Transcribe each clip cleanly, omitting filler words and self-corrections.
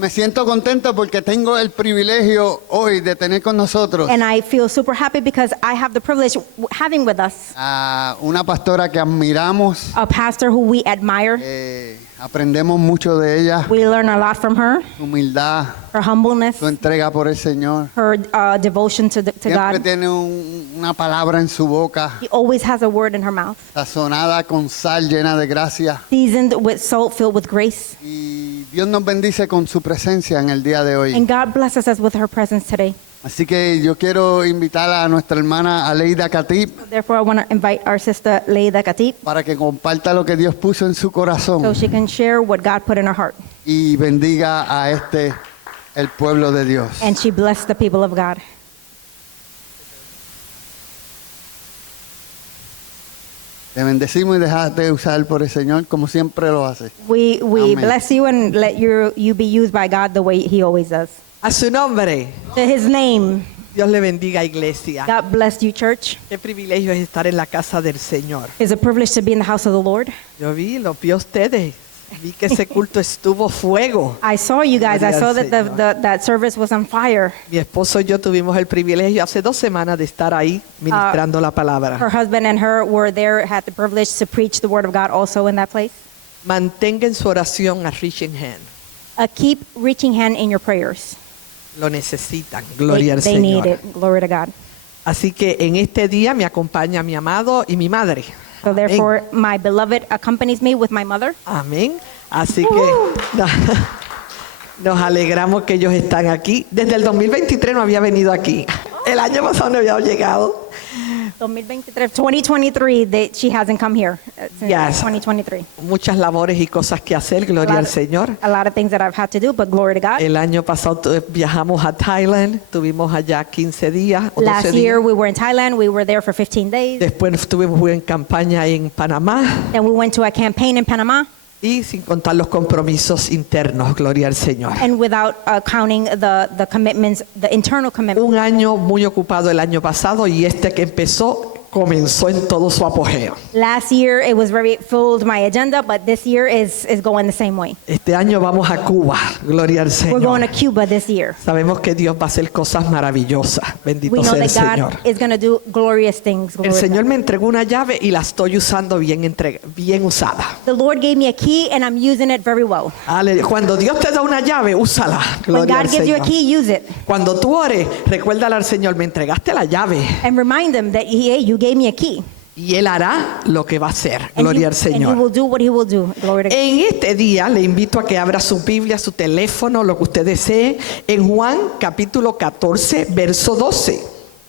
me siento contento porque tengo el privilegio hoy de tener con nosotros And I feel super happy because I have the privilege having with us a una pastora que admiramos. a pastor who we admire. Aprendemos mucho de ella, We learn a lot from her, su humildad, her humbleness, su entrega por el Señor. her devotion to Siempre God. tiene una palabra en su boca, She always has a word in her mouth, sazonada con sal, llena de gracia. seasoned with salt, filled with grace. Y Dios nos bendice con su presencia en el día de hoy. And God blesses us with her presence today. Así que yo quiero invitar a nuestra hermana Aleida Katip Therefore, I want to invite our sister Leida Katip para que comparta lo que Dios puso en su so corazón she can share what God put in her heart. y bendiga a el pueblo de Dios. And she blessed the people of God. Te bendecimos y déjate usar por el Señor como siempre lo hace. We Amen. bless you and let you be used by God the way He always does. A su nombre, To His name, Dios le bendiga, iglesia. God bless you, church. Qué privilegio es estar en la casa del Señor. It's a privilege to be in the house of the Lord. Yo los vi a ustedes. Vi que ese culto estuvo fuego. I saw you guys. I Gloria saw al that Señor. that service was on fire. Mi esposo y yo tuvimos el privilegio hace 2 semanas de estar ahí ministrando la Her palabra. husband and her were there, had the privilege to preach the word of God also in that place. Mantenga en su oración a Reaching Hand. Keep reaching hand in your prayers. Lo necesitan. Gloria al They need Señor. it. Glory to God. Así que en este día me acompaña mi amado y mi madre. So therefore, my beloved accompanies me with my mother. Amén. Así que nos alegramos que ellos están aquí. Desde el 2023 no había venido aquí. El año pasado no había llegado. 2023, she hasn't come here since Yes. 2023. Muchas labores y cosas que hacer, gloria al Señor. A lot of things that I've had to do, but glory to God. El año pasado viajamos a Thailand, tuvimos allá 15 días o 12 Last días. year we were in Thailand. We were there for 15 days. Después estuvimos en campaña en Panamá Then we went to a campaign in Panama, y sin contar los compromisos internos, gloria al Señor. and without counting the commitments, the internal commitments. Un año muy ocupado el año pasado y este que empezó comenzó en todo su apogeo. Last year it was very filled my agenda, but this year is going the same way. Este año vamos a Cuba, gloria al We're going to Señor. Cuba this year. Sabemos que Dios va a hacer cosas maravillosas. Bendito We know sea el that Señor. God is going to do glorious things. El Glory to Señor God. me entregó una llave y la estoy usando bien usada. The Lord gave me a key and I'm using it very well. Aleluya. Cuando Dios te da una llave, úsala. When Gloria al God gives you a Señor. key, use it. Cuando tú ores, recuérdale al Señor, me entregaste la llave And remind Him that hey, you gave me a key. y Él hará lo que va a hacer. And Gloria al and He Señor. will do what He will do. Glory to God. En este día le invito a que abra su Biblia, su teléfono, lo que usted desee, en Juan capítulo 14, verso 12.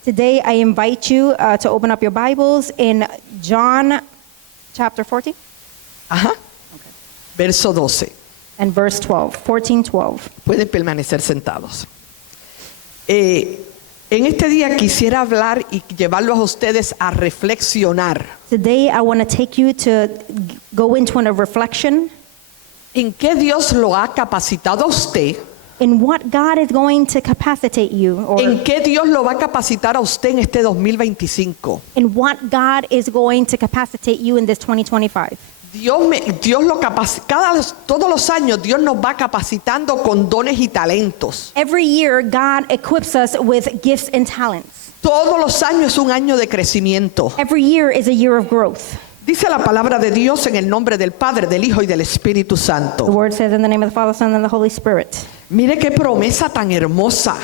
Today I invite you to open up your Bibles in John chapter 14 Ajá. Verso 12. and verse 12. 14:12. Pueden permanecer sentados. En este día quisiera hablar y llevarlos a ustedes a reflexionar. Today I want to take you to go into a reflection ¿En qué Dios lo ha capacitado a usted? in what God is going to capacitate you, or ¿En qué Dios lo va a capacitar a usted en este 2025? in what God is going to capacitate you in this 2025. Dios lo capacita, todos los años Dios nos va capacitando con dones y talentos. Every year God equips us with gifts and talents. Todos los años es un año de crecimiento. Every year is a year of growth. Dice la palabra de Dios en el nombre del Padre, del Hijo y del Espíritu The Santo. word says in the name of the Father, Son, and the Holy Spirit. Mire qué promesa tan hermosa.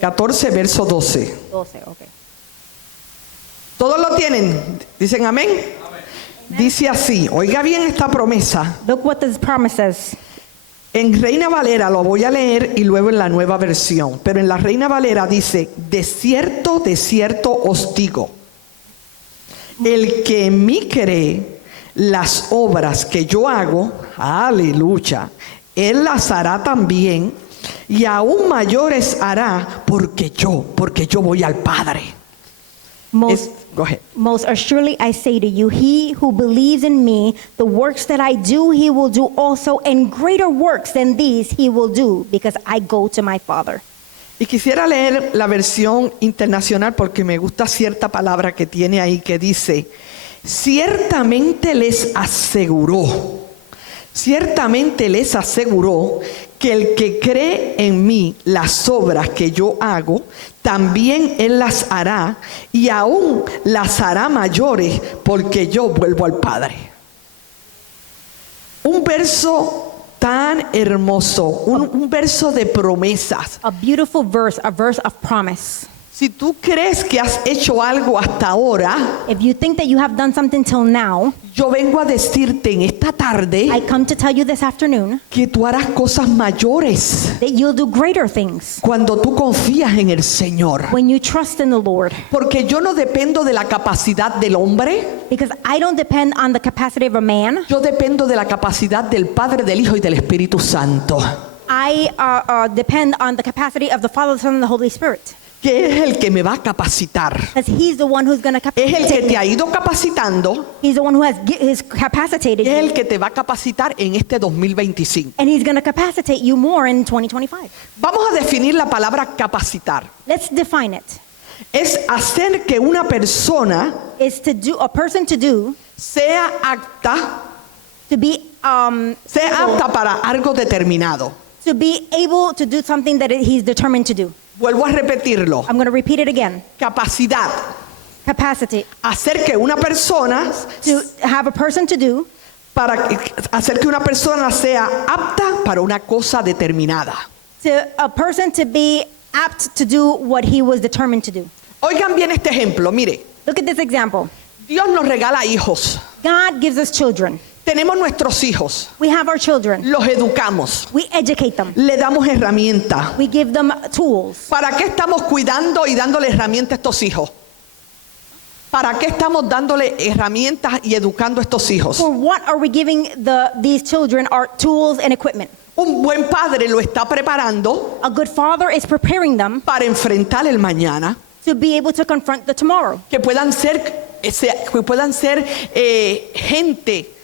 14, verso 12. 12, okay. ¿Todos lo tienen? ¿Dicen amén? Dice así, oiga bien esta promesa. Look what this promise says. En Reina Valera lo voy a leer y luego en la nueva versión. Pero en la Reina Valera dice, de cierto os digo, el que en mí cree, las obras que yo hago, aleluya, él las hará también y aún mayores hará porque yo voy al Padre. Go ahead. Most assuredly I say to you, he who believes in me, the works that I do, he will do also, and greater works than these he will do, because I go to my Father. Y quisiera leer la versión internacional porque me gusta cierta palabra que tiene ahí que dice, ciertamente les aseguró, Ciertamente les aseguró que el que cree en mí, las obras que yo hago, también él las hará y aún las hará mayores porque yo vuelvo al Padre. Un verso tan hermoso, un verso de promesas. A beautiful verse, a verse of promise. Si tú crees que has hecho algo hasta ahora, If you think that you have done something till now, yo vengo a decirte en esta tarde I come to tell you this afternoon que tú harás cosas mayores that you'll do greater things cuando tú confías en el Señor. when you trust in the Lord. Porque yo no dependo de la capacidad del hombre, Because I don't depend on the capacity of a man. yo dependo de la capacidad del Padre, del Hijo y del Espíritu Santo, I depend on the capacity of the Father, the Son, and the Holy Spirit. que es el que me va a capacitar. Because He's the one who's going to Es el que capacitate te me. ha ido capacitando He's the one who has capacitated y es you. el que te va a capacitar en este 2025. And He's going to capacitate you more in 2025. Vamos a definir la palabra capacitar. Let's define it. Es hacer que una persona It's to do, a person to do, sea apta to be para algo determinado. able to do something that he's determined to do. Vuelvo a repetirlo. I'm going to repeat it again. Capacidad. Capacity. Hacer que una persona To have a person to do, para hacer que una persona sea apta para una cosa determinada. to a person to be apt to do what he was determined to do. Oigan bien este ejemplo, mire, Look at this example. Dios nos regala hijos. God gives us children. Tenemos nuestros hijos, We have our children. los educamos, We educate them. le damos herramientas. We give them tools. ¿Para qué estamos cuidando y dándole herramientas a estos hijos? ¿Para qué estamos dándole herramientas y educando a estos hijos? For what are we giving these children our tools and equipment? Un buen padre lo está preparando A good father is preparing them para enfrentar el mañana, to be able to confront the tomorrow. que puedan ser gente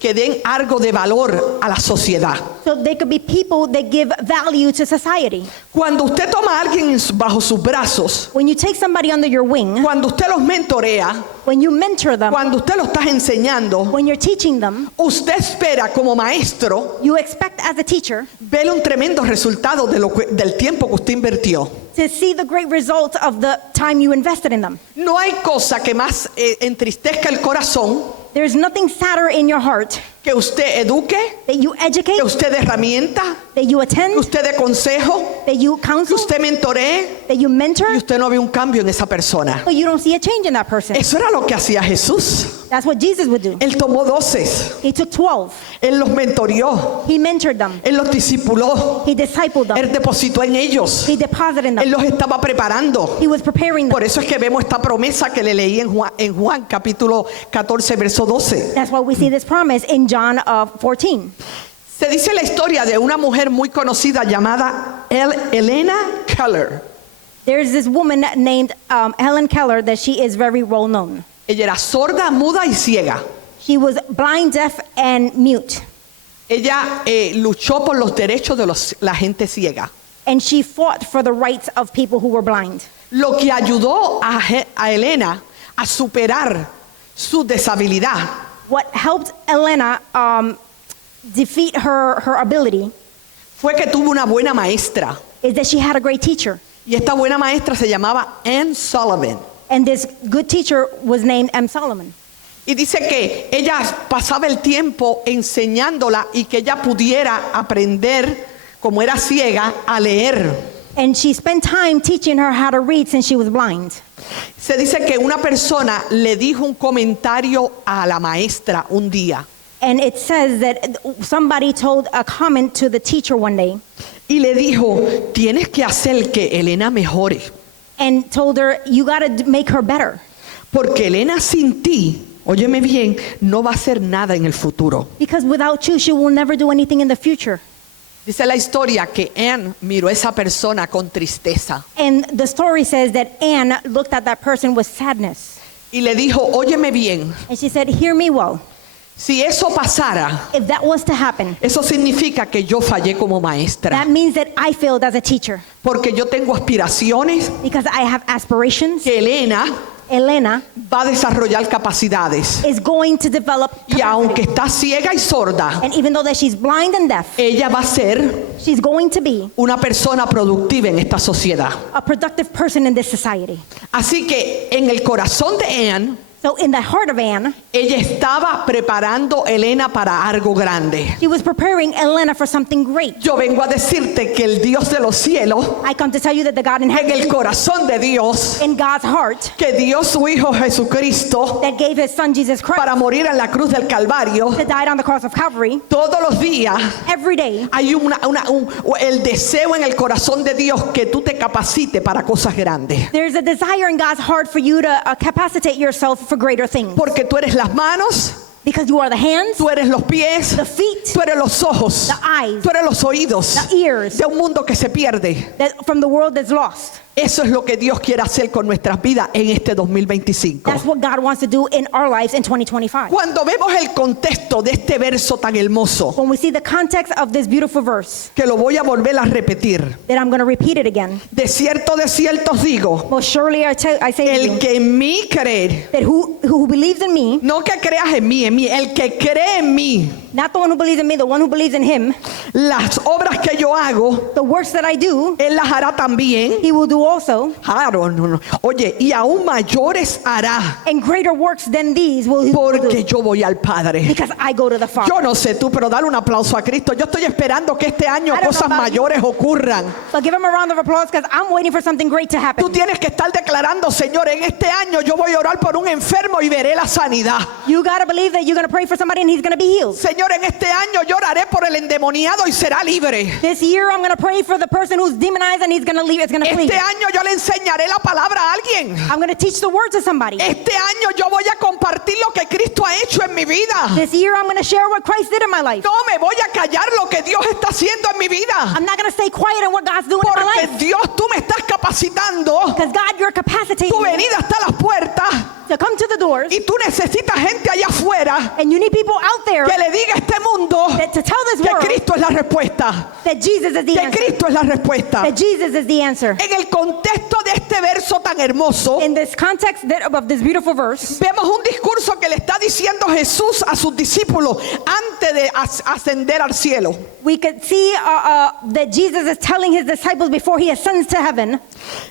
que den algo de valor a la sociedad. So they could be people that give value to society. Cuando usted toma a alguien bajo sus brazos, When you take somebody under your wing, cuando usted los mentorea, when you mentor them, cuando usted lo está enseñando, when you're teaching them, usted espera como maestro you expect as a teacher ver un tremendo resultado del tiempo que usted invirtió. to see the great results of the time you invested in them. No hay cosa que más entristezca el corazón There's nothing sadder in your heart que usted eduque, that you educate, que usted dé herramienta, that you que attend, usted dé consejo, that you que counsel, usted mentoree that you mentor, y usted no ve un cambio en esa persona. but you don't see a change in that person. Eso era lo que hacía Jesús. That's what Jesus would do. Él tomó 12, He took 12. él los mentoreó, He mentored them. él los discipuló, He discipled él them. depositó en ellos, He deposited in él them. los estaba preparando. He was preparing Por them. eso es que vemos esta promesa que le leí en Juan capítulo 14, verso 12. That's why we see this promise in John 14. Se dice la historia de una mujer muy conocida llamada Helena Keller. There's this woman named Helen Keller that she is very well known. Ella era sorda, muda y ciega. She was blind, deaf, and mute. Ella luchó por los derechos de la gente ciega. And she fought for the rights of people who were blind. Lo que ayudó a Helena a superar su deshabilidad What helped Elena defeat her ability fue que tuvo una buena maestra. is that she had a great teacher. Y esta buena maestra se llamaba Anne Sullivan. And this good teacher was named M. Solomon. Y dice que ella pasaba el tiempo enseñándola y que ella pudiera aprender, como era ciega, a leer. And she spent time teaching her how to read since she was blind. Se dice que una persona le dijo un comentario a la maestra un día And it says that somebody told a comment to the teacher one day y le dijo, tienes que hacer que Elena mejore, and told her, you got to make her better. porque Elena sin ti, óyeme bien, no va a hacer nada en el futuro. Because without you, she will never do anything in the future. Dice la historia que Anne miró a esa persona con tristeza And the story says that Anne looked at that person with sadness. y le dijo, óyeme bien, And she said, hear me well. si eso pasara, If that was to happen, eso significa que yo fallé como maestra, that means that I failed as a teacher. porque yo tengo aspiraciones Because I have aspirations que Elena Elena, va a desarrollar capacidades. is going to develop Y aunque capacity. está ciega y sorda, And even though that she's blind and deaf, ella va a ser she's going to be una persona productiva en esta sociedad. a productive person in this society. Así que en el corazón de Anne, So in the heart of Anne, ella estaba preparando a Elena para algo grande. she was preparing Elena for something great. Yo vengo a decirte que el Dios de los cielos, I come to tell you that the God in en heaven, el corazón de Dios, in God's heart, que dio su Hijo Jesucristo that gave his son Jesus Christ para morir en la cruz del Calvario, that died on the cross of Calvary, todos los días every day hay el deseo en el corazón de Dios que tú te capacites para cosas grandes. there's a desire in God's heart for you to capacitate yourself for greater things. Porque tú eres las manos, Because you are the hands, tú eres los pies, the feet, tú eres los ojos, the eyes, tú eres los oídos the ears de un mundo que se pierde. that from the world that's lost. Eso es lo que Dios quiere hacer con nuestras vidas en este 2025. That's what God wants to do in our lives in 2025. Cuando vemos el contexto de este verso tan hermoso, When we see the context of this beautiful verse, que lo voy a volver a repetir. then I'm going to repeat it again. De cierto os digo, Most surely I say to el you que en mí cree, that who believes in me, no que creas en mí, el que cree en mí, not the one who believes in me, the one who believes in him, las obras que yo hago, the works that I do, él las hará también. he will do also. Ah, no. Oye, y aún mayores hará, And greater works than these will he porque do, yo voy al Padre. because I go to the Father. Yo no sé tú, pero dale un aplauso a Cristo. Yo estoy esperando que este año I don't know cosas about you. mayores ocurran. So give him a round of applause because I'm waiting for something great to happen. Tú tienes que estar declarando, Señor, en este año yo voy a orar por un enfermo y veré la sanidad. You got to believe that you're going to pray for somebody and he's going to be healed. Señor, en este año yo oraré por el endemoniado y será libre. This year I'm going to pray for the person who's demonized and he's going to leave. It's going to flee. Este año yo le enseñaré la palabra a alguien. I'm going to teach the word to somebody. Este año yo voy a compartir lo que Cristo ha hecho en mi vida. This year I'm going to share what Christ did in my life. No me voy a callar lo que Dios está haciendo en mi vida. I'm not going to stay quiet on what God's doing in my Porque life. Dios, tú me estás capacitando. Because God, you're capacitating Tu me venida está a las puertas to come to the doors. y tú necesitas gente allá afuera And you need people out there que le diga a este mundo that to tell this que world Cristo es la respuesta. that Jesus is the Que answer. Cristo es la respuesta. That Jesus is the answer. En el contexto de este verso tan hermoso, In this context of this beautiful verse, vemos un discurso que le está diciendo Jesús a sus discípulos antes de ascender al cielo. we could see that Jesus is telling his disciples before he ascends to heaven.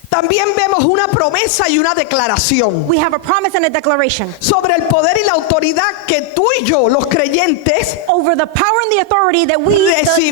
También vemos una promesa y una declaración We have a promise and a declaration sobre el poder y la autoridad que tú y yo, los creyentes, over the power and the authority that we,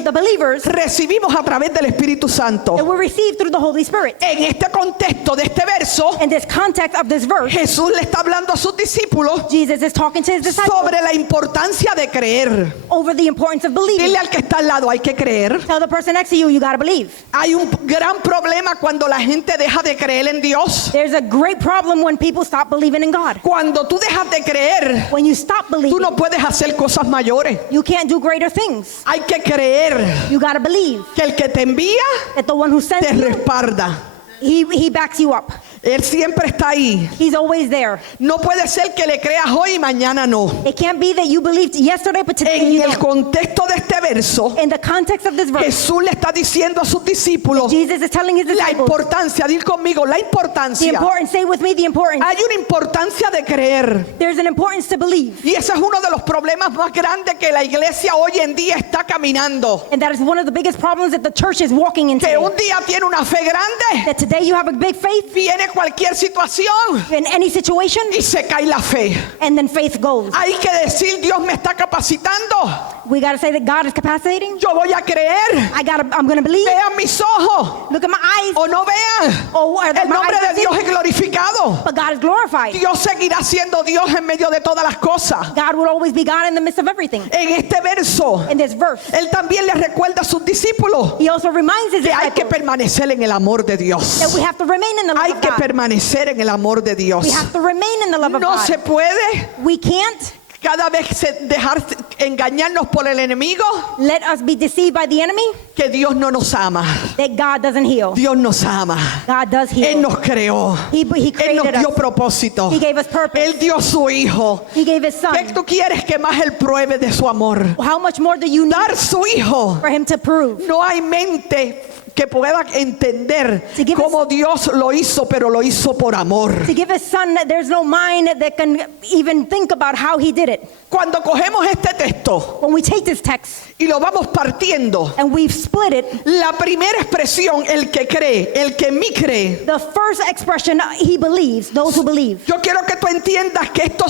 the believers, recibimos a través del Espíritu Santo. that we receive through the Holy Spirit. En este contexto de este verso, In this context of this verse, Jesús le está hablando a sus discípulos Jesus is talking to his disciples sobre la importancia de creer. over the importance of believing. Dile al que está al lado, hay que creer. Tell the person next to you, you got to believe. Hay un gran problema cuando la gente deja de creer en Dios. There's a great problem when people stop believing in God. Cuando tú dejas de creer, When you stop tú believing, no puedes hacer cosas mayores. you can't do greater things. Hay que creer You got to believe que el que te envía that the one who sends te you, respalda. he backs you up. Él siempre está ahí. He's always there. No puede ser que le creas hoy y mañana no. It can't be that you believed yesterday, but today En you el don't. contexto de este verso, In the context of this verse, Jesús le está diciendo a sus discípulos Jesus is telling his la disciples importancia, dir conmigo, la the importancia. importance, say with me the importance. Hay una importancia de creer. There's an importance to believe. Y ese es uno de los problemas más grandes que la iglesia hoy en día está caminando. And that is one of the biggest problems that the church is walking into. Que un día tiene una fe grande, That today you have a big faith viene cualquier situación in any situation, y se cae la fe. and then faith goes. Hay que decir, Dios me está capacitando. We got to say that God is capacitating. Yo voy a creer. I'm going to believe. Vean mis ojos Look at my eyes. o no vean. Oh, are El my nombre eyes de not Dios seeing? es glorificado. But God is glorified. Dios seguirá siendo Dios en medio de todas las cosas. God will always be God in the midst of everything. En este verso, In this verse, Él también le recuerda a sus discípulos he also reminds his que hay que disciples permanecer en el amor de Dios. that we have to remain in the love Hay of que God. permanecer en el amor de Dios. We have to remain in the love of No God. se puede We can't cada vez dejar engañarnos por el enemigo let us be deceived by the enemy que Dios no nos ama. that God doesn't heal. Dios nos ama. God does Él heal. nos creó. He Él nos created dio us. propósito. He gave us purpose. Él dio su hijo. He gave his son. ¿Qué tú quieres que más Él pruebe de su amor? How much more do you need Dar su hijo. for him to prove? No hay mente que pueda entender To give us- cómo Dios lo hizo, pero lo hizo por amor. To give his son that there's no mind that can even think about how he did it. Cuando cogemos este texto When we take this text y lo vamos partiendo, and we've split it, la primera expresión, el que cree, el que en mí cree. the first expression, he believes, those who believe. Yo quiero que tú entiendas que esto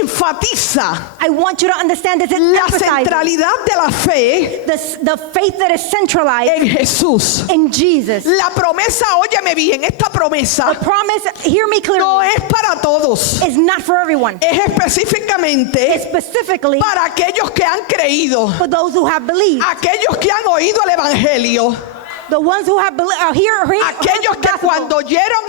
enfatiza I want you to understand this. It la emphasizes centralidad de la fe the faith that is centralized en Jesús. in Jesus. La promesa, óyeme bien, esta The promesa promise, hear me no clearly, es para todos, is not for everyone. es específicamente It's specifically para aquellos que han creído, for those who have believed. aquellos que han oído el Evangelio, The ones who have believed, aquellos que cuando oyeron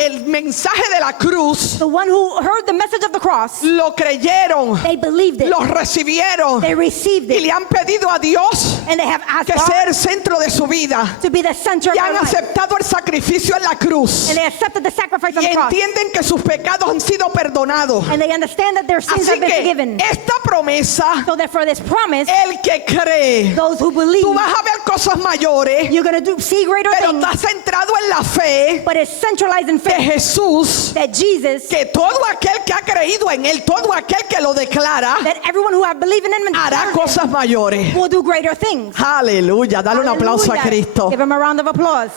el mensaje de la cruz, the one who heard the message of the cross, lo creyeron, they believed it. lo recibieron They received y it. le han pedido a Dios And they have asked que sea God el centro de su vida to be the center of y their han life. aceptado el sacrificio en la cruz And they accepted the sacrifice on y the cross. entienden que sus pecados han sido perdonados. And they understand that their sins Así have been que forgiven. esta promesa, So that for this promise, el que cree, those who believe, tú vas a ver cosas mayores, you're going to see greater pero things. está centrado en la fe But it's centralized in de faith Jesús, that Jesus, que todo aquel que ha creído en él, todo aquel que lo declara, that everyone who have believed in him and hará served him cosas mayores. will do greater things. Aleluya, dale un aplauso a Hallelujah. Cristo. Give him a round of applause.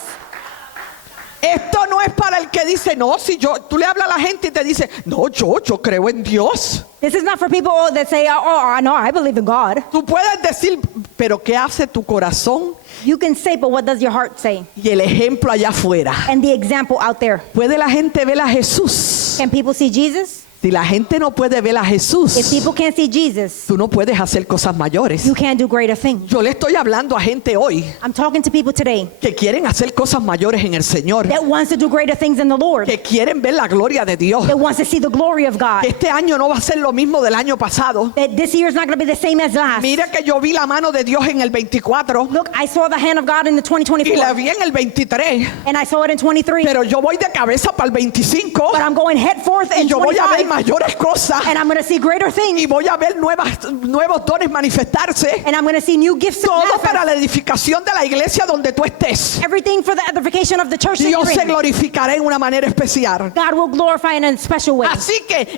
Esto no es para el que dice, no, si tú le hablas a la gente y te dice, no, yo creo en Dios. This is not for people that say, oh, no, I believe in God. Tú puedes decir, pero ¿qué hace tu corazón? You can say, but what does your heart say? Y el ejemplo allá afuera. And the example out there. ¿Puede la gente ver a Jesús? Can people see Jesus? Si la gente no puede ver a If Jesús, people can't see Jesus, tú no puedes hacer cosas mayores. you can't do greater things. Yo le estoy hablando a gente hoy I'm talking to people today que quieren hacer cosas mayores en el Señor, that wants to do greater things in the Lord, que quieren ver la gloria de Dios. that wants to see the glory of God. Que este año no va a ser lo mismo del año pasado. That this year is not going to be the same as last. Mira que yo vi la mano de Dios en el 24 Look, I saw the hand of God in the y la 2024, vi en el 23, and I saw it in 23, pero yo voy de cabeza para el 25 but I'm going head forth y in yo voy a ver 25, mayores cosas and I'm going to see greater things, y voy a ver nuevos dones manifestarse. and I'm going to see new gifts Todo manifest. para la edificación de la iglesia donde tú estés. Everything for the edification of the church that Dios you're se in. glorificará en una manera especial. God will glorify in a special way. Así que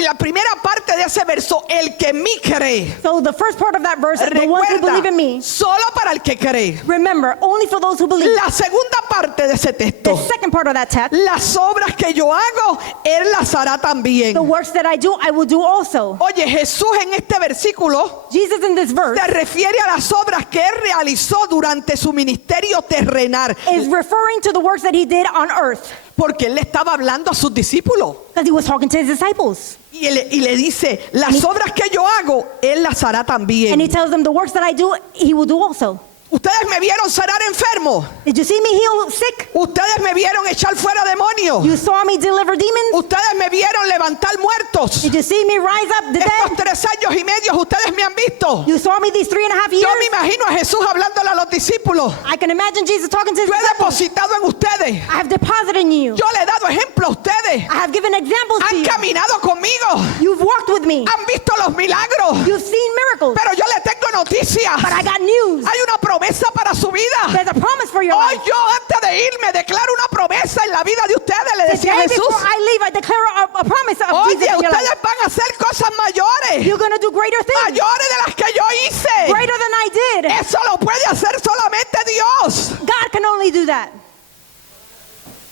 la primera parte de ese verso, el que en mí cree, So the first part of that verse, the ones who believe in me, solo para el que cree. remember, only for those who believe. La segunda parte de ese The texto, second part of that text, las obras que yo hago, Él las hará también. the works that I do, I will do also. Oye, Jesús en este versículo Jesus in this verse se refiere a las obras que Él realizó durante su ministerio terrenal, is referring to the works that he did on earth, porque Él le estaba hablando a sus discípulos. because he was talking to his disciples. Y le dice, las obras que yo hago, Él las hará And he también. tells them the works that I do, he will do also. Ustedes me vieron sanar enfermos. Did you see me heal sick? Ustedes me vieron echar fuera demonios. You saw me deliver demons? Ustedes me vieron levantar muertos. Did you see me rise up the Estos dead? 3 años y medio ustedes me han visto. You saw me these 3.5 Yo years? me imagino a Jesús hablándole a los discípulos. I can imagine Jesus talking to his Yo he disciples. depositado en ustedes. I have deposited in you. Yo le he dado ejemplo a ustedes. I have given examples to Han you. caminado conmigo. You've walked with me. Han visto los milagros. You've seen miracles. Pero yo le tengo noticias. But I got news. Hay una promesa para su vida. There's a promise for your Hoy life. yo antes de irme declaro una promesa en la vida de ustedes. Le decía Today, Jesús. before I leave, I declare a promise of Oye, Jesus in your ustedes life. van a hacer cosas mayores. You're going to do greater things. Mayores de las que yo hice. Greater than I did. Eso lo puede hacer solamente Dios. God can only do that.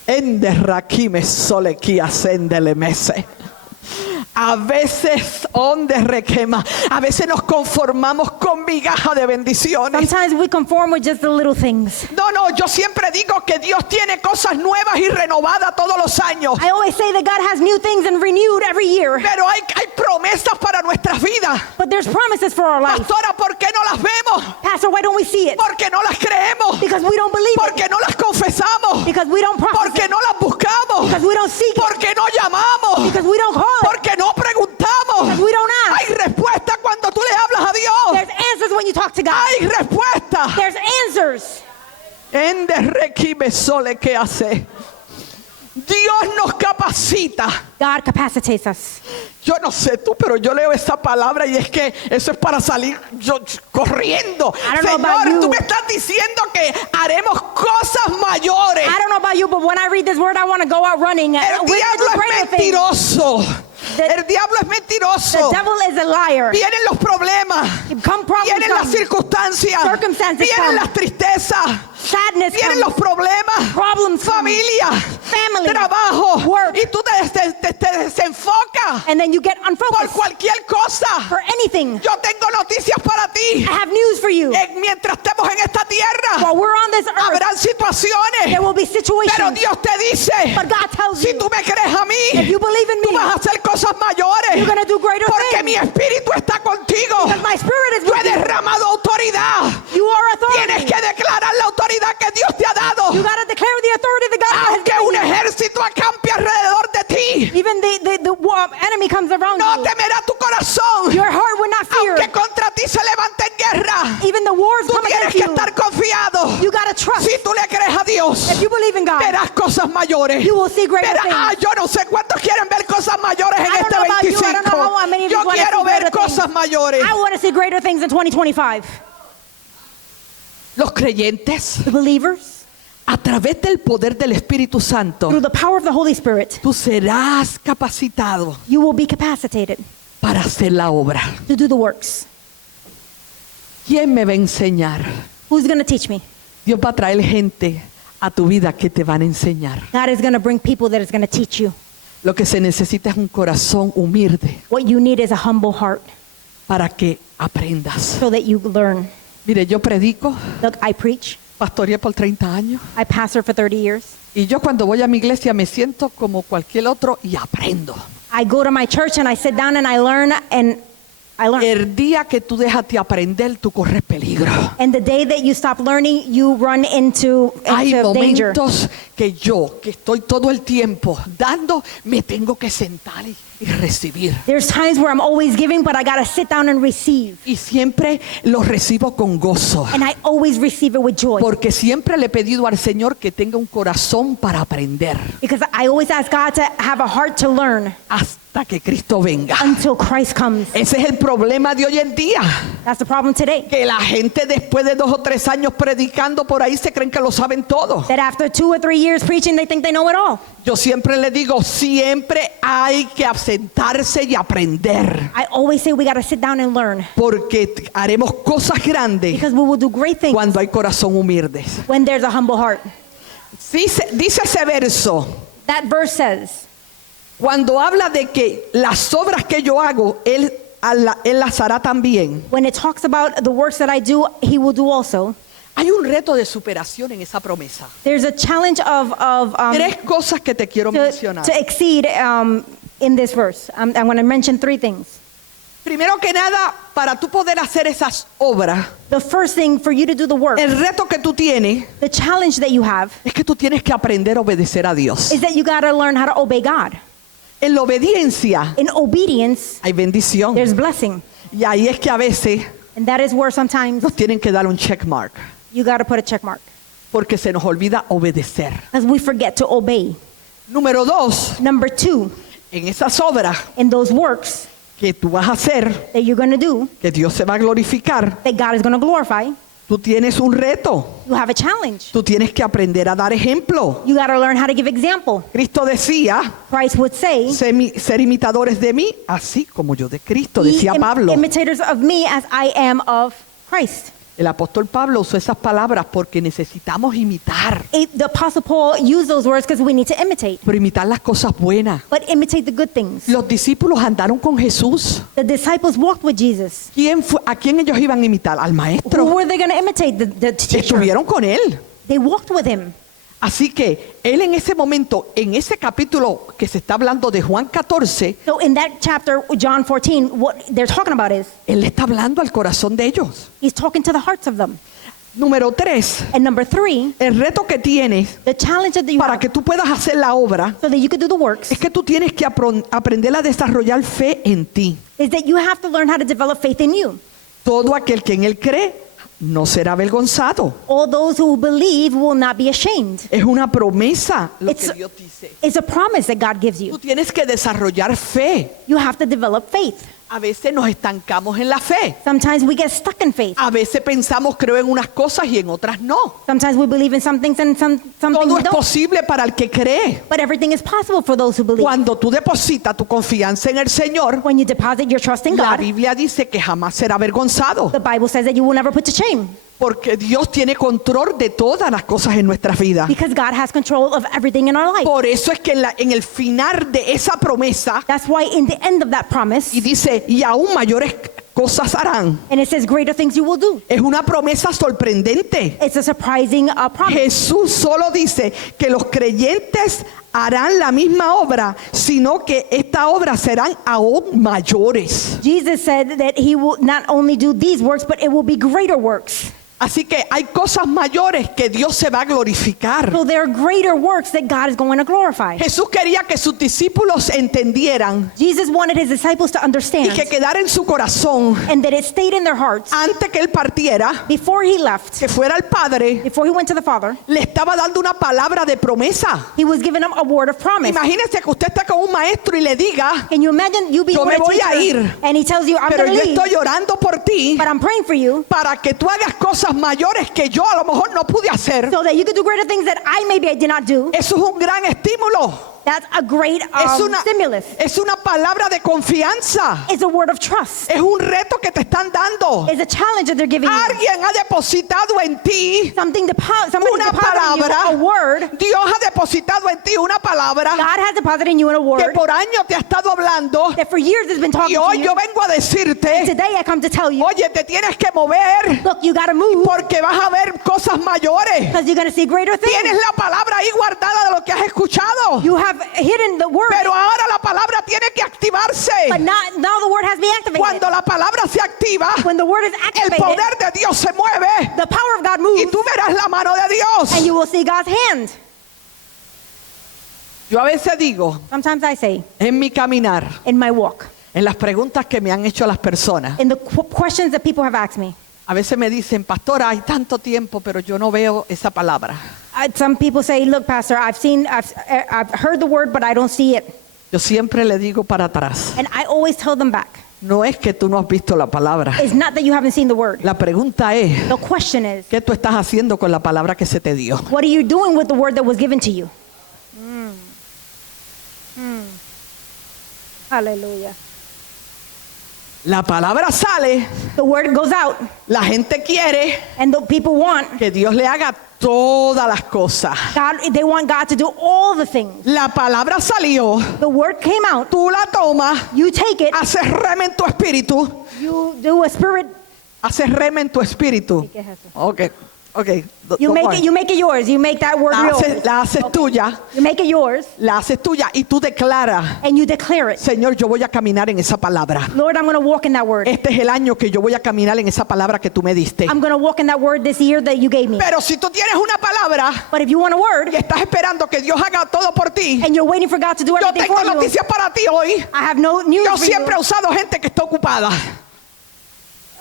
Ende rakime sole ki ascende mese. A veces, donde requema, a veces nos conformamos con migaja de bendiciones. Sometimes we conform with just the little things. No, yo siempre digo que Dios tiene cosas nuevas y renovadas todos los años. I always say that God has new things and renewed every year. Pero hay promesas para nuestras vidas. But there's promises for our life. Pastora, ¿por qué no las vemos? Pastor, why don't we see it? Porque no las creemos. Because we don't believe it. Porque no las confesamos. Because we don't prophesy. Porque no las buscamos. Because we don't seek it. Porque no llamamos. Because we don't call it. Porque no preguntamos. Because we don't ask. Hay respuesta cuando tú le hablas a Dios. There's answers when you talk to God. Hay respuesta. There's answers. Ende requibe sole que hace. Dios nos capacita. God capacitates us. Yo no sé tú, pero yo leo esa palabra y es que eso es para salir yo corriendo. I don't know about Señor, you. tú me estás diciendo que haremos cosas mayores. I don't know about you, but when I read this word, I want to go out running. El We're gonna do diablo es greater things. mentiroso. The- El diablo es The mentiroso. devil is a liar. Vienen los problemas. Come problems Vienen las come. circunstancias. Circumstances Vienen come. las tristezas. Sadness Vienen los comes. problemas. Problems come. Familia. Family. Trabajo. Work. Y tú te desenfocas And then you get por unfocused cualquier cosa. for anything. Yo tengo noticias para ti. I have news for you. Mientras estemos en esta tierra, While we're on this earth, habrán situaciones. there will be Pero situations. Dios te dice, But God tells si you, tú me crees a mí, if you believe in tú me, vas a hacer cosas mayores. you're going to do greater Porque things. mi espíritu está contigo. Because my spirit is Yo with he you. derramado autoridad. You are Tienes authority. que declarar la autoridad que Dios te ha dado. You got to declare the authority that God has Aunque given un you. ejército acampe alrededor de ti, Even the enemy comes around no you. temerá tu corazón. Your heart will not fear. Aunque contra ti se levante guerra, Even the wars tú come tienes against que you. estar confiado. You got to trust. Si tú le crees a Dios, If you believe in God, verás cosas mayores. you will see greater things. Yo no sé cuántos quieren ver cosas mayores en I don't este know about you. I don't know 25. how many of you Yo want to quiero see ver greater cosas things. mayores. I want to see greater things in 2025. Los creyentes, The believers, a través del poder del Espíritu Santo, through the power of the Holy Spirit, tú serás capacitado you will be capacitated para hacer la obra. to do the works. ¿Quién me va a enseñar? Who's going to teach me? Dios va a traer gente a tu vida que te van a enseñar. God is going to bring people that is going to teach you. Lo que se necesita es un corazón humilde What you need is a humble heart para que aprendas. so that you learn. Mire, yo predico, Look, I preach. pastoreé por 30 años. I pastor for 30 years. Y yo cuando voy a mi iglesia me siento como cualquier otro y aprendo. I go to my church and I sit down and I learn and I learn. El día que tú dejas de aprender, tú corres peligro. And the day that you stop learning, you run into Hay danger. momentos que yo, que estoy todo el tiempo dando, me tengo que sentar y recibir. There's times where I'm always giving, but I got to sit down and receive. Y siempre lo recibo con gozo. And I always receive it with joy. Porque siempre le he pedido al Señor que tenga un corazón para aprender. Because I always ask God to have a heart to learn Hasta que Cristo venga. until Christ comes. Ese es el problema de hoy en día. That's the problem today. Que la gente después de 2 o 3 años predicando por ahí se creen que lo saben todo. That after 2 or 3 years preaching, they think they know it all. Yo siempre le digo, siempre hay que sentarse y aprender. I always say we got to sit down and learn. Porque haremos cosas grandes Because we will do great things cuando hay corazón humilde. when there's a humble heart. Dice ese verso, That verse says, cuando habla de que las obras que yo hago, Él las hará también. when it talks about the works that I do, He will do also. Hay un reto de superación en esa promesa. There's a challenge of 3 cosas que te quiero mencionar. to exceed in this verse. I'm going to mention 3 things. Primero que nada, para tú poder hacer esas obras, The first thing for you to do the work, el reto que tú tienes the challenge that you have, es que tú tienes que aprender a obedecer a Dios. is that you got to learn how to obey God. En la obediencia In obedience, hay bendición. there's blessing. Y ahí es que a veces And that is where sometimes nos tienen que dar un check mark. you got to put a check mark. Porque se nos olvida obedecer. Because we forget to obey. Número 2, Number 2, en esas obras in those works que tú vas a hacer, that you're going to do, que Dios se va a glorificar, that God is going to glorify, tú tienes un reto. you have a challenge. Tú tienes que aprender a dar ejemplo. You got to learn how to give example. Cristo decía, Christ would say, ser imitadores de mí, así como yo de Cristo, "Be decía Pablo. imitators of me as I am of Christ." El apóstol Pablo usó esas palabras porque necesitamos imitar, The Apostle Paul used those words because we need to imitate. pero imitar las cosas buenas. But imitate the good things. Los discípulos andaron con Jesús. The disciples walked with Jesus. ¿A quién ellos iban a imitar? Al Who maestro. were they going to imitate? The teacher. Estuvieron con él. They walked with him. Así que él en ese momento, en ese capítulo que se está hablando de Juan 14, So in that chapter, John 14, what they're talking about is, él le está hablando al corazón de ellos. he's talking to the hearts of them. Número 3, And number 3, el reto que tienes the challenge that you para have que tú puedas hacer la obra so that you could do the works es que tú tienes que aprender a desarrollar fe en ti. is that you have to learn how to develop faith in you. Todo aquel que en él cree no será avergonzado. All those who believe will not be ashamed. Es una promesa lo It's- que Dios dice. It's a promise that God gives Tú you. tienes que desarrollar fe. You have to develop faith. A veces nos estancamos en la fe. Sometimes we get stuck in faith. A veces pensamos, creo en unas cosas y en otras no. Sometimes we believe in some things and some things Todo we es don't. posible para el que cree. But everything is possible for those who believe. Cuando tú depositas tu confianza en el Señor, When you deposit your trust in la God, Biblia dice que jamás será avergonzado. the Bible says that you will never put to shame Porque Dios tiene control de todas las cosas en nuestras vidas. because God has control of everything in our life. Por eso es que en el final de esa promesa, That's why in the end of that promise, y dice, y aún mayores cosas harán. and it says greater things you will do. Es una promesa sorprendente. It's a surprising promise. Jesús solo dice que los creyentes harán la misma obra, sino que esta obra serán aún mayores. Jesus said that he will not only do these works, but it will be greater works. Así que hay cosas mayores que Dios se va a glorificar. So there are greater works that God is going to glorify. Jesús quería que sus discípulos entendieran Jesus wanted his disciples to y understand que quedara en su corazón and that it stayed in their hearts antes que él partiera, before he left, que fuera el Padre, before he went to the Father. le estaba dando una palabra de promesa. He was giving them a word of promise. Imagínese que usted está con un maestro y le diga, Can you imagine you being Yo me with a voy a teacher ir, and he tells you, I'm pero going yo to leave, estoy orando por ti but I'm praying for you para que tú hagas cosas mayores que yo a lo mejor no pude hacer. so that you could do greater things that I did not do. Eso es un gran estímulo. That's a great stimulus. Es una palabra de confianza. It's a word of trust. Es un reto que te están dando. It's a challenge that they're giving you. Alguien ha depositado en ti Somebody una deposited in you palabra. a word. Dios ha depositado en ti una palabra God has deposited in you in a que word por años te ha estado hablando. that for years has been talking Y to hoy you. yo vengo a decirte, Today I come to tell you, oye, te tienes que mover look, you got to move porque vas a ver cosas mayores. because you're going to see greater things. Tienes la palabra ahí guardada de lo que has escuchado. You have hidden the word, Pero ahora la palabra tiene que activarse. but now the word has to be activated. Cuando la palabra se activa, When the word is el activated, poder de Dios se mueve the power of God y moves tú verás la mano de Dios. and you will see God's hand. Yo a veces digo, Sometimes I say, en mi caminar, in my walk, en las preguntas que me han hecho las personas, in the questions that people have asked me, a veces me dicen, pastora, hay tanto tiempo, pero yo no veo esa palabra. some people say, look, Pastor, I've heard the word, but I don't see it. Yo siempre le digo para atrás, And I always tell them back, no es que tú no has visto la palabra. it's not that you haven't seen the word. La pregunta es, The question is, ¿qué tú estás haciendo con la palabra que se te dio? what are you doing with the word that was given to you? Hallelujah. La palabra sale, The word goes out, la gente quiere and the people want que Dios le haga todas las cosas. God, they want God to do all the things. La palabra salió, The word came out, tú la tomas, you take it, haces rema en tu espíritu, you do a spirit, haces rema en tu espíritu. ¿Qué es eso? Ok. you make it yours, you make that word yours. La haces tuya, You make it yours, la haces tuya y tú declaras, and you declare it. Señor, yo voy a caminar en esa palabra. Lord, I'm going to walk in that word. Este es el año que yo voy a caminar en esa palabra que tú me diste. I'm going to walk in that word this year that you gave me. Pero si tú tienes una palabra But if you want a word, y estás esperando que Dios haga todo por ti, and you're waiting for God to do yo everything tengo for you, noticias para ti hoy. I have no news Yo for siempre he you. usado gente que está ocupada.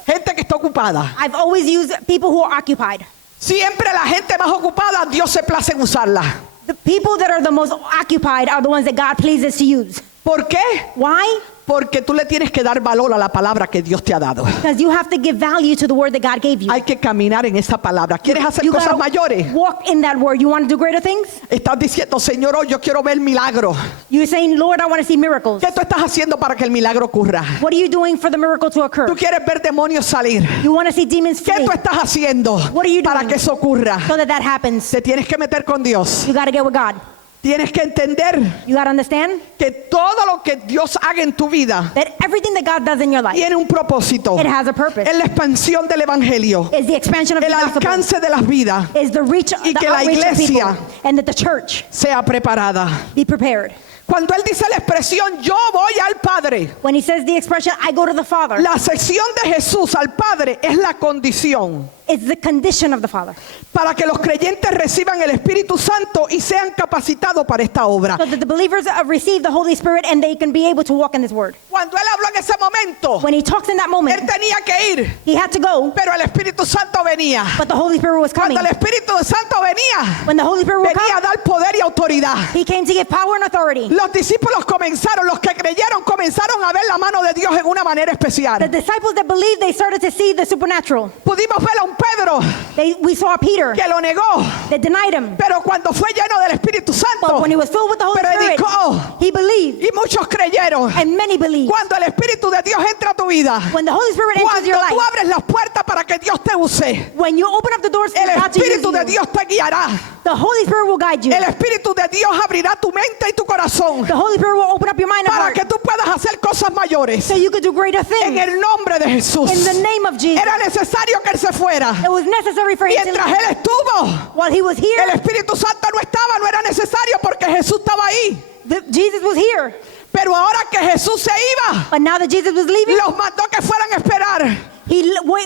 Gente que está ocupada. I've always used people who are occupied. Siempre la gente más ocupada, Dios se place en usarla. The people that are the most occupied are the ones that God pleases to use. ¿Por qué? Why? Porque tú le tienes que dar valor a la palabra que Dios te ha dado. Because you have to give value to the word that God gave you. Hay que caminar en esa palabra. ¿Quieres hacer You cosas gotta mayores? walk in that word. You want to do greater things? Estás diciendo, Señor, hoy yo quiero ver milagros. You're saying, Lord, I want to see miracles. ¿Qué tú estás haciendo para que el milagro ocurra? What are you doing for the miracle to occur? Tú quieres ver demonios salir. You want to see demons ¿Qué flee tú estás haciendo What are you para doing? que eso ocurra? so that happens. Te tienes que meter con Dios. You got to get with God. Tienes que entender You got to understand que todo lo que Dios haga en tu vida that everything that God does in your life, tiene un propósito. it has a purpose. Es la expansión del evangelio, Is the expansion of the el gospel. alcance de las vidas, Is the reach, y the que la outreach of people. iglesia And that the church sea preparada. be prepared. Cuando él dice la expresión, yo voy al Padre, When he says the expression, I go to the Father, la sección de Jesús al Padre es la condición. It's the condition of the Father. para que los creyentes reciban el Espíritu Santo y sean capacitados para esta obra. So that the believers receive the Holy Spirit and they can be able to walk in this word. Cuando él habló en ese momento, When he talks in that moment, él tenía que ir, he had to go, pero el Espíritu Santo venía. but the Holy Spirit was coming. Cuando el Espíritu Santo venía, When the Holy Spirit would venía a come, dar poder y autoridad. he came to give power and authority. Los discípulos comenzaron, los que creyeron, comenzaron a ver la mano de Dios en una manera The especial. disciples that believed, they started to see the supernatural. Pudimos ver a un Pedro We saw Peter que lo negó, that denied him. pero cuando fue lleno del Espíritu But Santo, when he was filled with the Holy Spirit, predicó he believed, y muchos creyeron. and many believed. Cuando el Espíritu de Dios entra a tu vida, When the Holy Spirit enters cuando your tú life, abres las puertas para que Dios te use, when you open up the doors for el God to use Espíritu de you, Dios te guiará. the Holy Spirit will guide you. El Espíritu de Dios abrirá tu mente y tu corazón The Holy Spirit will open up your mind and para heart que tú puedas hacer cosas mayores. so you could do greater En things. el nombre de Jesús. In the name of Jesus. Era necesario que él se fuera. It was necessary for him to Mientras leave. él estuvo, While he was el here, Espíritu Santo no estaba, no era necesario porque Jesús estaba ahí. Jesus was here. Pero ahora que Jesús se iba, But now that Jesus was leaving, los mandó que fueran a esperar, he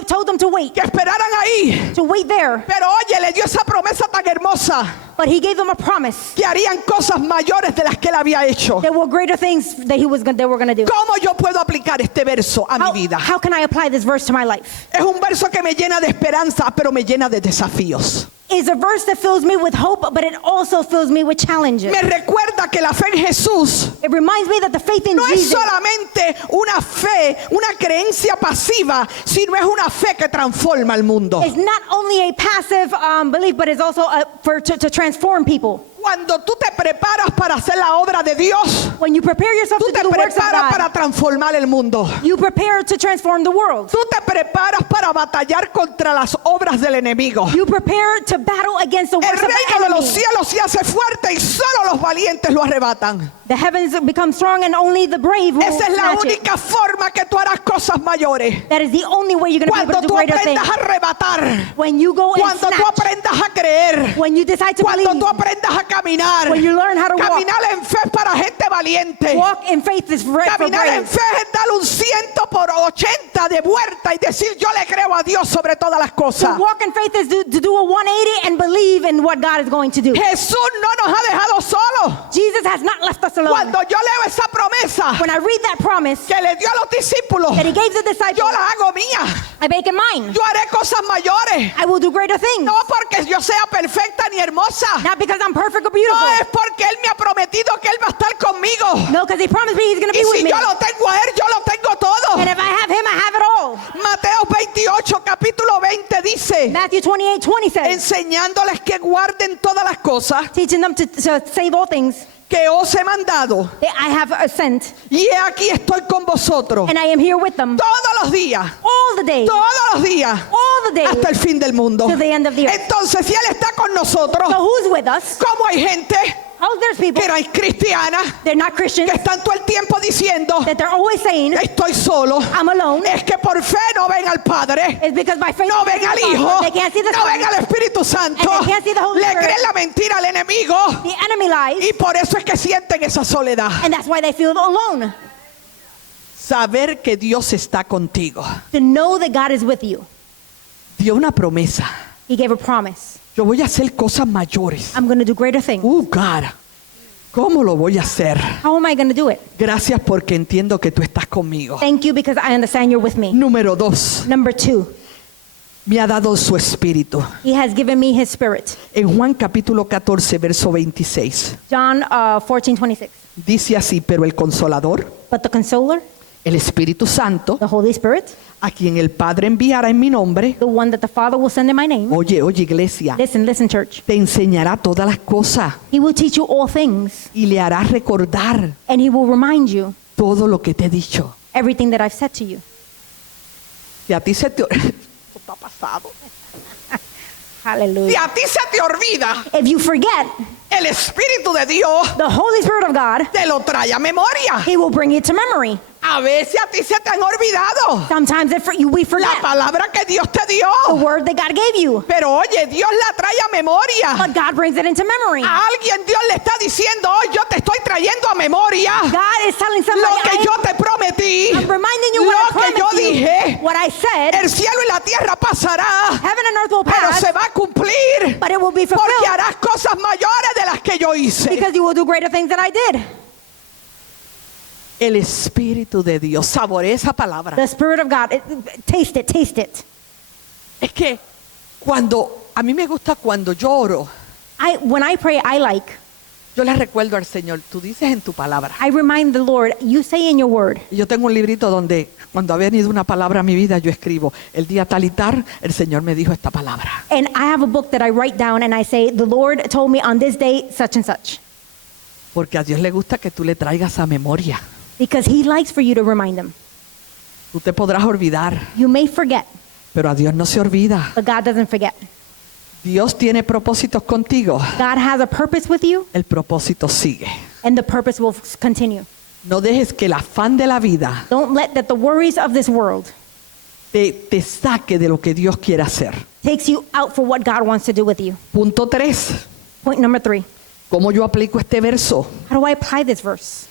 told them to wait ahí. there. Pero oye, le dio esa promesa tan hermosa But he gave them a promise. que harían cosas mayores de las que él había hecho. There were greater things that they were going to do. ¿Cómo yo puedo aplicar este verso a mi vida? How can I apply this verse to my life? Es un verso que me llena de esperanza, pero me llena de desafíos. It's a verse that fills me with hope, but it also fills me with challenges. Me recuerda que la fe en Jesús It reminds me that the faith in no es Jesus solamente una fe, una creencia pasiva, sino es una fe que transforma el mundo. is not only a passive belief, but it's also to transform people. Cuando tú te preparas para hacer la obra de Dios, When you prepare yourself tú to te do the works of preparas God, para transformar el mundo. you prepare to transform the world. Tú te preparas para batallar contra las obras del enemigo. You prepare to battle against the El works of the reino de los enemy. cielos se hace fuerte y solo los valientes lo arrebatan. The heavens become strong and only the brave will Esa es la snatch it. única forma que tú harás cosas mayores. That is the only way you're going to be Cuando able to do tú greater things. aprendas a arrebatar. When you go and Cuando tú snatch. aprendas a creer. When you decide to Cuando believe. tú aprendas a caminar. When you learn how to walk. Caminar en fe es para gente valiente. Walk in faith is for Caminar en brave. fe es dar un 100 de vuelta y decir yo le creo a Dios sobre todas las To cosas. walk in faith is to do a 180 and believe in what God is going to do. Jesús no nos ha dejado solos. Jesus has not left us alone. Cuando yo leo esa promesa When I read that promise que le dio a los discípulos, that he gave the yo disciples, la hago mía. I make it mine. Yo haré cosas mayores. I will do greater things. No porque yo sea perfecta ni hermosa. Not because I'm perfect or No, beautiful. es porque Él me ha prometido que Él va a estar conmigo. No, because he promised me he's going to Y be with si me. yo lo tengo a Él, yo lo tengo todo. And if I have him, I have it all. Mateo 28, capítulo 20 dice, Matthew 28:20 says, enseñándoles que guarden todas las cosas teaching them to save all things que os he mandado. that I have sent, Y he aquí estoy con vosotros and I am here with them todos los días. all the days, Todos los días. all the days, Hasta el fin del mundo. to the end of the earth. Entonces, si Él está con nosotros, So who's with us? ¿cómo hay gente How there's people, que no es cristiana, they're not Christians, que están todo el tiempo diciendo, that they're always saying, estoy solo? I'm alone. Es que por fe no ven al Padre, It's because by faith no they ven al can't see the Hijo, Father, they can't see the no ven Son, al Espíritu Santo, and they can't see the Holy le Spirit. creen la mentira al enemigo the enemy lies, y por eso es que sienten esa soledad. and that's why they feel alone. Saber que Dios está contigo. To know that God is with you. Dio una promesa. He gave a promise. Yo voy a hacer cosas mayores. I'm going to do greater things. God, ¿cómo lo voy a hacer? How am I going to do it? Gracias porque entiendo que tú estás conmigo. Thank you because I understand you're with me. Número 2, Number 2, me ha dado su espíritu. he has given me his spirit. En Juan capítulo 14, verso 26, John 14:26. dice así, pero el Consolador, But the Consoler, el Espíritu Santo, the Holy Spirit, a quien el Padre enviará en mi nombre, the one that the Father will send in my name. oye iglesia, Listen, church. te enseñará todas las cosas He will teach you all things, y le hará recordar and he will remind you todo lo que te he dicho. everything that I've said to you. Si a ti se te... Esto está pasado. Si Hallelujah. a ti se te olvida, If you forget, el Espíritu de Dios the Holy Spirit of God, te lo trae a memoria. he will bring it to memory. A veces a ti se te han olvidado Sometimes we la forget palabra que Dios te dio. the word that God gave you. Pero oye, Dios la trae a memoria. But God brings it into memory. A alguien Dios le está diciendo, hoy yo te estoy trayendo a memoria God is telling somebody, lo que yo te prometí, I'm reminding you what I lo que yo promised you. dije. What I said, El cielo y la tierra pasará, heaven and earth will pero pass, se va a cumplir, but it will be porque fulfilled harás cosas mayores de las que yo hice. because you will do greater things than I did. El Espíritu de Dios, saborea esa palabra. The Spirit of God, taste it, taste it. Es que a mí me gusta cuando yo oro, When I pray, yo le recuerdo al Señor, tú dices en tu palabra. I remind the Lord, you say in your word. Y yo tengo un librito donde cuando ha venido una palabra a mi vida, yo escribo, el día tal y tal, el Señor me dijo esta palabra. And I have a book that I write down and I say, the Lord told me on this day, such and such. Porque a Dios le gusta que tú le traigas a memoria. Because He likes for you to remind Him. Tú te podrás olvidar, You may forget, pero a Dios no se olvida. but God doesn't forget. Dios tiene propósitos contigo. God has a purpose with you, El propósito sigue. and the purpose will continue. No dejes que el afán de la vida Don't let that the worries of this world te saque de lo que Dios quiere hacer. takes you out for what God wants to do with you. Punto 3. Point number 3. ¿Cómo yo aplico este verso? How do I apply this verse?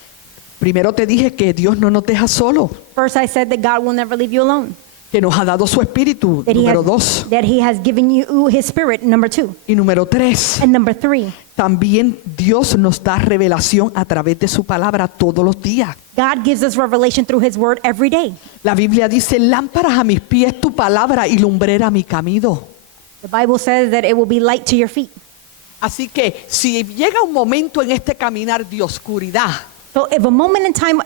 Primero te dije que Dios no nos deja solo, First, I said that God will never leave you alone. que nos ha dado su espíritu. That Número 2. that He has given you His Spirit. Number 2. Y número 3. And number 3, También Dios nos da revelación a través de su palabra todos los días. God gives us revelation through His Word every day. La Biblia dice, lámparas a mis pies tu palabra y lumbrera a mi camino. The Bible says that it will be light to your feet. Así que si llega un momento en este caminar de oscuridad, So if a moment in time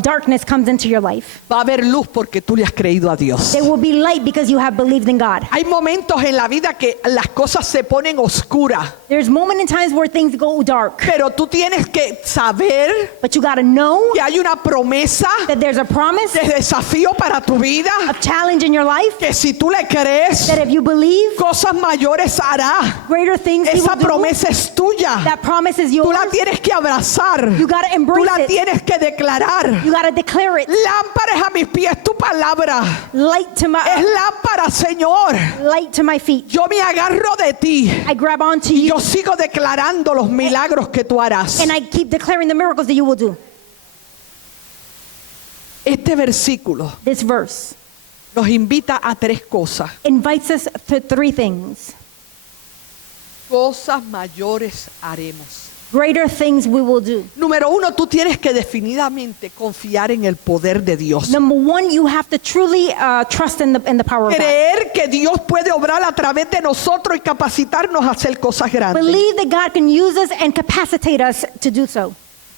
darkness comes into your life, va a haber luz porque tú le has creído a Dios. there will be light because you have believed in God. Hay momentos en la vida que las cosas se ponen oscuras, There's moment in times where things go dark, pero tú tienes que saber but you got to know que hay una promesa that there's a promise, de desafío para tu vida, a challenge in your life, que si tú le crees, that if you believe, cosas mayores hará. greater things He Esa will do. promesa es tuya. That promise is Tú yours. la tienes que abrazar. You got to Tú embrace la it. tienes que declarar. You got to declare it. Lámparas a mis pies tu palabra. Light to Es my lámpara, Señor. light to my feet. Yo me agarro de ti. I grab onto Y you yo sigo declarando los milagros que tú harás. and I keep declaring the miracles that you will do. Este versículo This verse nos invita a 3 cosas. invites us to 3 things. Cosas mayores haremos. Greater things we will do. Número 1, tú tienes que definidamente confiar en el poder de Dios. Number 1, you have to truly trust in the power of God. Creer que Dios puede obrar a través de nosotros y capacitarnos a hacer cosas grandes. Believe that God can use us and capacitate us to do so.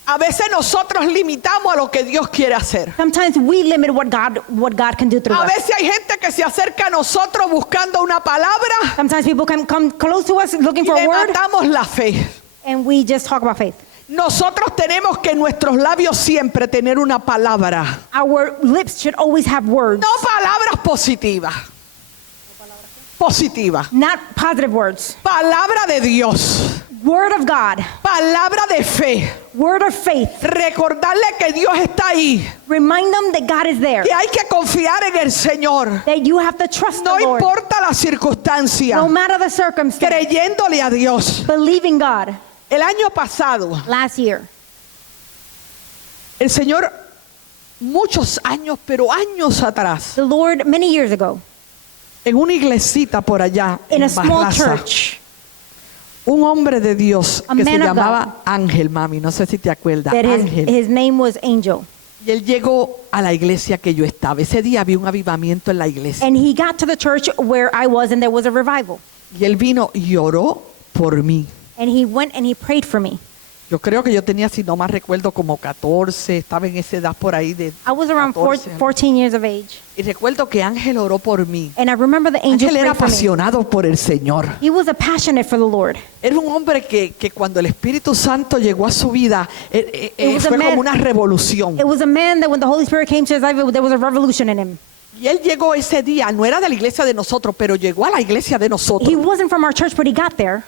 A veces nosotros limitamos a lo que Dios quiere hacer. Sometimes we limit what God can do through A us. veces hay gente que se acerca a nosotros buscando una palabra Sometimes people can come close to us looking y for le a word, matamos la fe. and we just talk about faith. Nosotros tenemos que en nuestros labios siempre tener una palabra. Our lips should always have words, No palabras positivas. Positivas. not positive words. Palabra de Dios. Word of God, Palabra de fe. word of faith. Recordarle que Dios está ahí. Remind them that God is there, Que hay que confiar en el Señor. that you have to trust No the Lord, importa la circunstancia. no matter the circumstance. Creyéndole a Dios. Believing God. El año pasado, Last year, el Señor, muchos años, pero años atrás, the Lord, many years ago, en una iglesita por allá, in en a small Barraza, church, un hombre de Dios A que se man of llamaba Ángel, mami, no sé si te acuerdas, that Ángel. his name was Angel. Y él llegó a la iglesia que yo estaba. Ese día había un avivamiento en la iglesia. And he got to the church where I was, and there was a revival. Y él vino y oró por mí. And he went and he prayed for me. Yo creo que yo tenía, si no más recuerdo, como 14, estaba en esa edad por ahí de I was around 14. 14 years of age. Y recuerdo que Ángel oró por mí. And I remember the angel Ángel era prayed for me. apasionado por el Señor. He was a passionate for the Lord. Era un hombre que cuando el Espíritu Santo llegó a su vida, was a fue man- como una revolución. It was a man that when the Holy Spirit came to his life, there was a revolution in him. Y él llegó ese día, no era de la iglesia de nosotros, pero llegó a la iglesia de nosotros. He wasn't from our church, but he got there.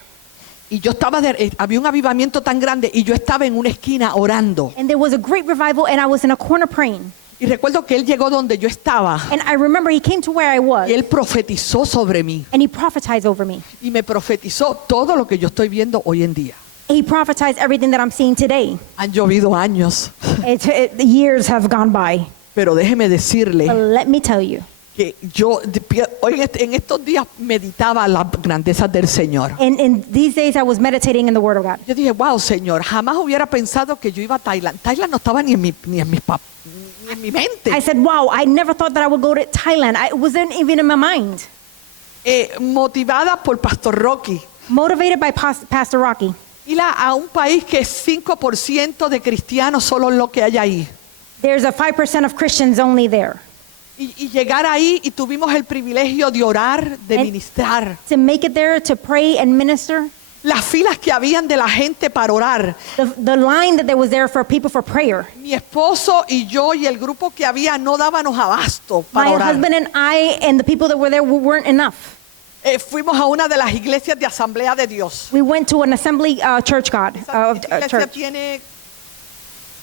Y yo estaba, había un avivamiento tan grande y yo estaba en una esquina orando. And there was a great revival, and I was in a corner praying. Y recuerdo que él llegó donde yo estaba And I remember he came to where I was y él profetizó sobre mí. and he prophesied over me. Y me profetizó todo lo que yo estoy viendo hoy en día. He prophesied everything that I'm seeing today. Han llovido años, Years have gone by. pero déjeme decirle But let me tell you, que yo hoy en estos días meditaba las grandezas del Señor. in these days I was meditating in the Word of God. Yo dije, wow, Señor, jamás hubiera pensado que yo iba a Tailandia. Tailandia no estaba ni en mi mente. I said, wow, I never thought that I would go to Thailand. It wasn't even in my mind. Motivada por Pastor Rocky. Motivated by Pastor Rocky. Ir a un país que es 5% de cristianos solo es lo que hay ahí. There's a 5% of Christians only there. Y llegar ahí y tuvimos el privilegio de orar, de And- ministrar. To make it there, to pray and minister, Las filas que habían de la gente para orar. the line that there was there for people for prayer. Mi esposo y yo y el grupo que había no dábamos abasto para My orar. husband and I and the people that were there weren't enough. Fuimos a una de las iglesias de Asamblea de Dios. We went to an assembly church, Esa iglesia church.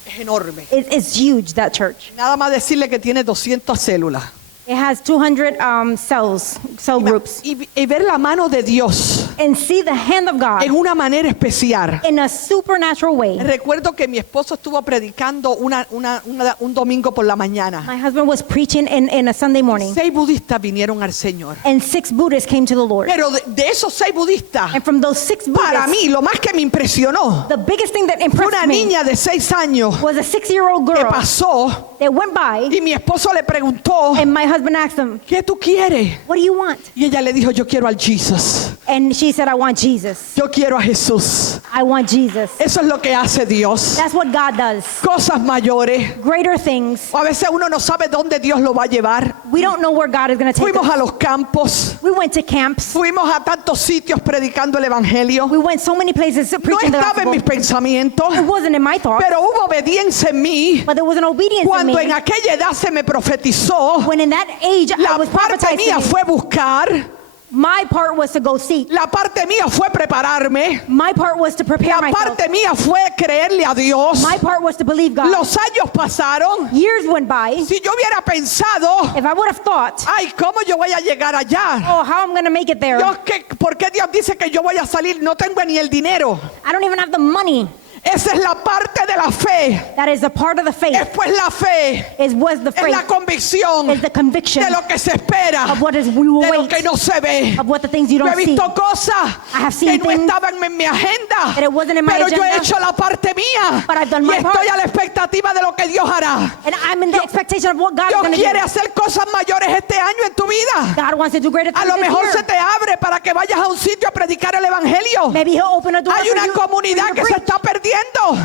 es enorme. It's huge, that church. Nada más decirle que tiene 200 células. It has 200 cell groups. Y ver la mano de Dios And see the hand of God en una manera especial. in a supernatural way. Recuerdo que mi esposo estuvo predicando un domingo por la mañana. My husband was preaching in a Sunday morning, 6 budistas vinieron al Señor. and 6 Buddhists came to the Lord. Pero de esos 6 budistas, And from those 6 para Buddhists, mí lo más que me impresionó the biggest thing that fue impressed una me niña de 6 años was a 6-year-old que girl pasó that went by, y mi esposo le preguntó, and my husband asked him, ¿qué tú quieres? what do you want? Y ella le dijo, yo quiero al Jesus. And she said, I want Jesus. Yo quiero a Jesús. I want Jesus. Eso es lo que hace Dios. That's what God does. Cosas mayores. Greater things. O a veces uno no sabe dónde Dios lo va a llevar. We don't know where God is going to take Fuimos us. a los campos. We went to camps. Fuimos a tantos sitios predicando el evangelio. We went so many places No preaching the estaba en mis gospel. pensamientos, It wasn't in my thoughts, pero hubo obediencia en mí. but there was an obedience in Cuando en me. aquella edad se me profetizó, When in that age I la was parte prophesied mía to me, fue buscar, my part was to go seek. la parte mía fue prepararme, My part was to prepare la myself. parte mía fue creerle a Dios. My part was to believe God. Los años pasaron. Years went by. Si yo hubiera pensado, If I would have thought, ay, ¿cómo yo voy a llegar allá? oh, how I'm going to make it there. Dios, ¿por qué Dios dice que yo voy a salir? No tengo ni el dinero. I don't even have the money. Esa es la parte de la fe. That is a part of the faith. Después la fe Was the es la faith. convicción Is the conviction de lo que se espera, of what is we will de lo wait, que no se ve. of what the things you Yo he don't see. visto cosas I have que seen no things estaban en mi agenda, that it wasn't in my pero yo he agenda, hecho la parte mía but I've done y my estoy part. a la expectativa de lo que Dios hará. And I'm in the expectation of what God is Dios going to do. quiere hacer cosas mayores este año en tu vida. God wants to do greater A things lo this mejor year. se te abre para que vayas a un sitio a predicar el evangelio. Maybe He'll open a door Hay for una you, comunidad for you que to se preach. está perdiendo.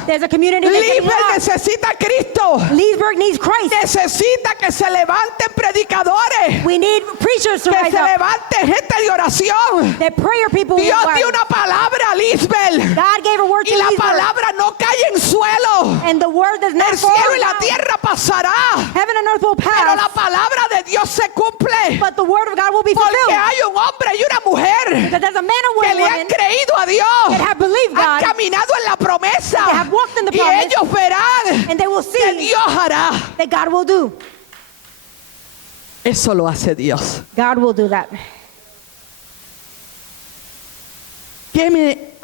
There's a community that's getting Lisbeth lost. necesita a Cristo. Leesburg needs Christ. Necesita que se levanten predicadores, We need preachers to que rise se up. levante gente de oración. That prayer people will Dios rise. dio una palabra a Lisbeth God gave a word to y la Leesburg, palabra no cae en suelo. and the word does not El fall cielo y la down. tierra pasará, Heaven and earth will pero la pass, palabra de Dios se cumple. but the word of God will be Porque fulfilled. hay un hombre y una mujer Because there's a man and que a le han woman creído a that Dios, have believed han God, caminado en la promesa They have walked in the y promise. ellos verán and they will que see Dios hará. that God will do. Eso lo hace Dios. God will do that.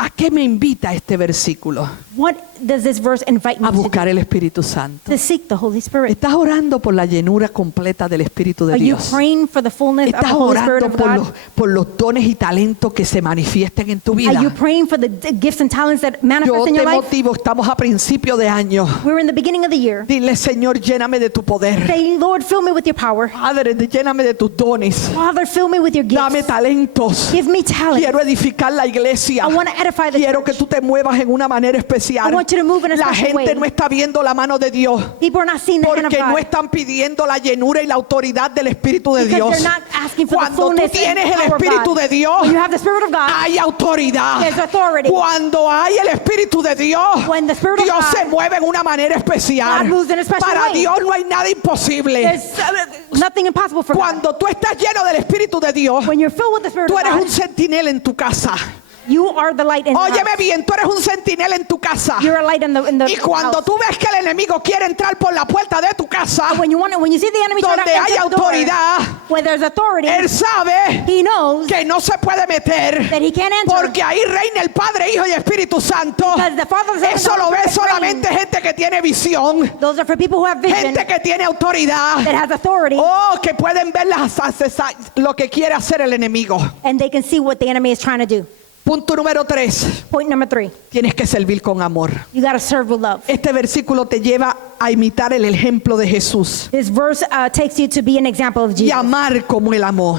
¿A qué me invita este versículo? What does this verse invite me A to do? buscar el Espíritu Santo. To seek the Holy Spirit. Estás orando por la llenura completa del Espíritu de Are you Dios. praying for the fullness of the Estás Holy Spirit orando of God? por los dones y talentos que se manifiesten en tu vida. Are you praying for the gifts and talents that Yo manifest in te your life? motivo, estamos a principio de año. We're in the beginning of the year. Dile, Señor, lléname de tu poder. Say, Lord, fill me with your power. Padre, lléname de tus dones. Father, fill me with your Dame gifts. talentos. Give me talent. Quiero edificar la iglesia. I want to edify the Quiero que church. tú te muevas en una manera especial. I want you to move in a La special gente way. no está viendo la mano de Dios People are not seeing the hand of porque no God están pidiendo la llenura y la autoridad del Espíritu de because Dios. they're not asking for the Cuando tú fullness and tienes el power of Espíritu God. de Dios, When you have the Spirit of God, hay autoridad. there's authority. Cuando hay el Espíritu de Dios, When the Spirit of Dios God- se mueve en una manera especial. God moves in a special Para way. Dios no hay nada imposible. There's nothing impossible for God. Cuando tú estás lleno del Espíritu de Dios, When you're filled with the Spirit tú of eres God, un centinela en tu casa. You are the light in the Óyeme house. bien, tú eres un centinela en tu casa. You're a light in the Y cuando house. tú ves que el enemigo quiere entrar por la puerta de tu casa, When you see the enemy try to donde hay enter the door, autoridad, where there's authority, él sabe he knows que no se puede meter, that he can't enter. porque ahí reina el Padre, Hijo y Espíritu Santo. Because the Father, the Son, and the Eso lo Holy ve Spirit solamente reign. gente que tiene visión, Those are for people who have vision, gente que tiene autoridad. that has authority, Oh, que pueden ver lo que quiere hacer el enemigo. and they can see what the enemy is trying to do. Punto número 3. Point number 3, Tienes que servir con amor. you got to serve with love. Este versículo te lleva a imitar el ejemplo de Jesús This verse takes you to be an example of y Jesus amar como Él amó.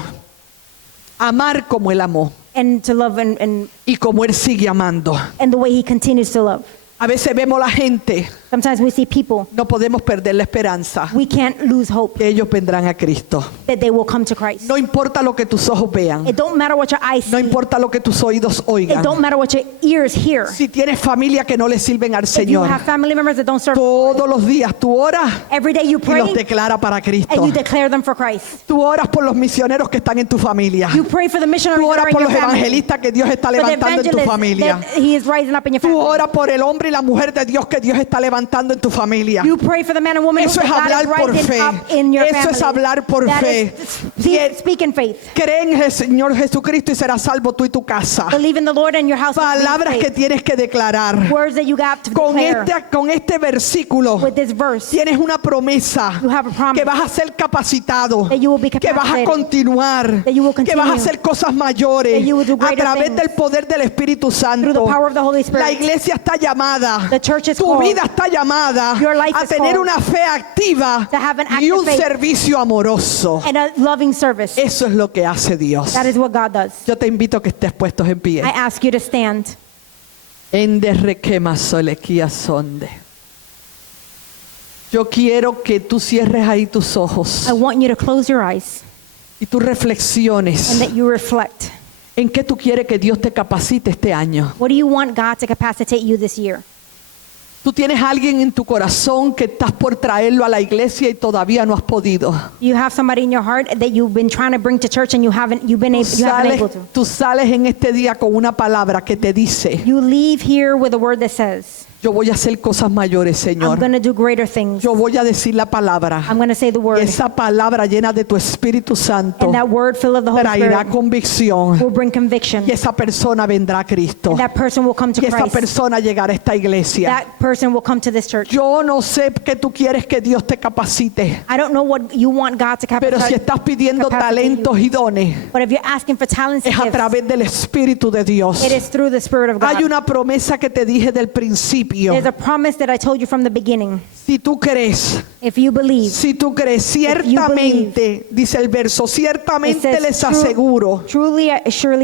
Amar como Él amó and to love and y como Él sigue amando. the way he continues to love. A veces vemos la gente, Sometimes we see people, no podemos perder la esperanza we can't lose hope que ellos vendrán a Cristo. that they will come to Christ. No importa lo que tus ojos vean, It don't matter what your eyes no see. importa lo que tus oídos oigan. It don't matter what your ears hear. Si tienes familia que no le sirven al If you Señor, have family members that don't serve, todos los días tú oras every day you y pray los declara para and Cristo. you declare them for Christ. Tú oras por los misioneros que están en tu familia. You pray for the missionaries Tú that oras are in por your los family. evangelistas que Dios está For the levantando en tu evangelists familia. that he is rising up in your Tú family. oras por el hombre y la mujer de Dios que Dios está levantando en tu familia. You pray for the man and woman Eso who es God hablar is por rising fe. up in your Eso family. es hablar por That fe. is speak in faith. Cree en el Señor Jesucristo y serás salvo tú y tu casa. Believe in the Lord and your house will be Palabras que saved. tienes que declarar. Words that you got to Con declare. con este versículo With this verse, tienes una promesa you have a promise que vas a ser capacitado, that you will be que vas a capacitated, continuar, that you will que vas a continue, hacer cosas mayores that you will do a greater través things del poder del Espíritu through the Santo. power of the Holy Spirit. La iglesia está llamada, The church is tu called, vida está llamada your life a is tener called, una fe activa to have an y active un faith servicio amoroso. and a loving service. Eso es lo que hace Dios. That is what God does. Yo te invito a que estés puestos en pie. I ask you to stand. Ende requema solequía sonde. Yo quiero que tú cierres ahí tus ojos I want you to close your eyes y tú reflexiones and that you reflect. en qué tú quieres que Dios te capacite este año. What do you want God to capacitate you this year? Tú tienes a alguien en tu corazón que estás por traerlo a la iglesia y todavía no has podido. You have somebody in your heart that you've been trying to bring to church and you haven't been able to. Tú sales en este día con una palabra que te dice, You leave here with a word that says, yo voy a hacer cosas mayores, I'm Señor. going to do greater things. Yo voy a decir la palabra. I'm going to say the Y word. esa palabra llena de tu Espíritu Santo And that word full of the Holy traerá Spirit convicción. will bring conviction. Y esa persona vendrá a Cristo. And that person will come to Y esa Christ. persona llegará a esta iglesia. That person will come to this church. Yo no sé qué tú quieres que Dios te capacite, I don't know what you want God to pero si capacitate. estás pidiendo talentos y dones, But if you're asking for talents and es a gifts, través del Espíritu de Dios. it is through the Spirit of Hay God. una promesa que te dije del principio. There's a promise that I told you from the beginning. Si tú crees, If you believe, si tú crees, ciertamente, dice el verso, it ciertamente says, les aseguro surely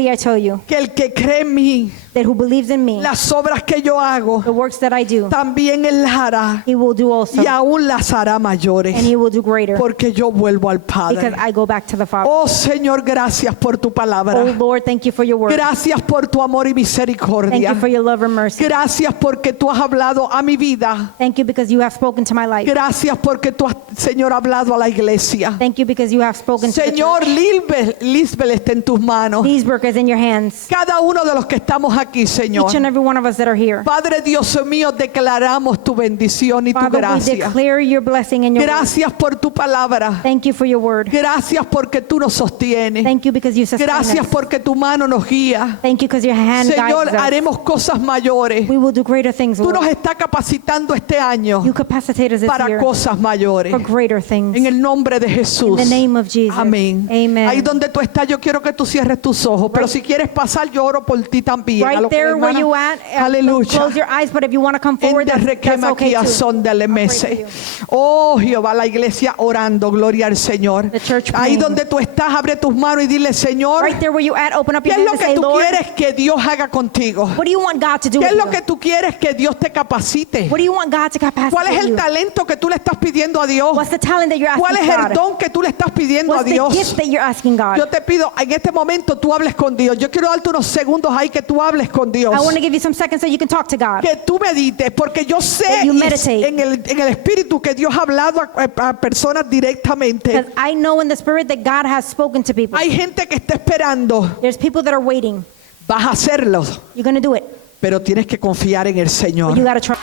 I tell you, que el que cree en mí, that who believes in me, las obras que yo hago, the works that I do, también él las hará he will do also, y aún las hará mayores, and he will do greater, porque yo vuelvo al because Padre. I go back to the Father. Oh Señor, gracias por tu Oh palabra. Lord, thank you for your word. Gracias por tu amor y Thank misericordia. you for your love and mercy. Gracias porque tú has hablado a mi vida. Thank you because you have spoken to my life. Gracias porque tú has, Señor, hablado a la iglesia. Thank you because you have spoken to the Señor, church. Lisbeth está en tus manos. These work is in your hands. Cada uno de los que estamos aquí, Señor. Each and every one of us that are here. Padre Dios mío, declaramos tu bendición y tu Father, we gracia. declare your blessing and your word. Gracias por tu palabra. Thank you for your word. Gracias porque tú nos sostienes. Thank you because you sustain Gracias us. porque tu mano nos guía. Thank you because your hand Señor, guides us. haremos cosas mayores. We will do greater things, Tú nos Lord. estás capacitando este año You capacitate us this para year cosas mayores. for greater things. En el nombre de Jesús. In the name of Jesus. Amén. Amen. Ahí donde tú estás, yo quiero que tú cierres tus ojos. Pero si quieres pasar, yo oro por ti también. A Right lo que la there where hermana- you at, Aleluya. close your eyes, but if you want to come forward, En that's okay too. son del I'll pray MS. for you. Oh Jehová, la iglesia orando, gloria al Señor. The church Ahí praying. donde tú estás, abre tus manos y dile, Señor, Right there where you at, open up ¿qué your es lo hands and que say, tú Lord, quieres que Dios haga contigo? what do you want God to do ¿Qué with es lo you? que tú quieres que Dios te capacite? What do you want God to ¿Cuál es capacitate el you? talento que tú le estás pidiendo a Dios? What's the talent that you're ¿Cuál asking es el God? don que tú le estás pidiendo a What's the Dios? gift that you're asking God? Yo te pido en este momento tú hables con Dios. Yo quiero darte unos segundos ahí que tú hables con Dios. I want to give you some seconds so you can talk to God. Que tú medites, porque yo sé That you meditate. en el espíritu que Dios ha hablado a personas directamente. Because I know in the spirit that God has spoken to people. Hay gente que está esperando There's people that are waiting. Vas a hacerlo, You're going to do it. pero tienes que confiar en el But Señor. you got to trust.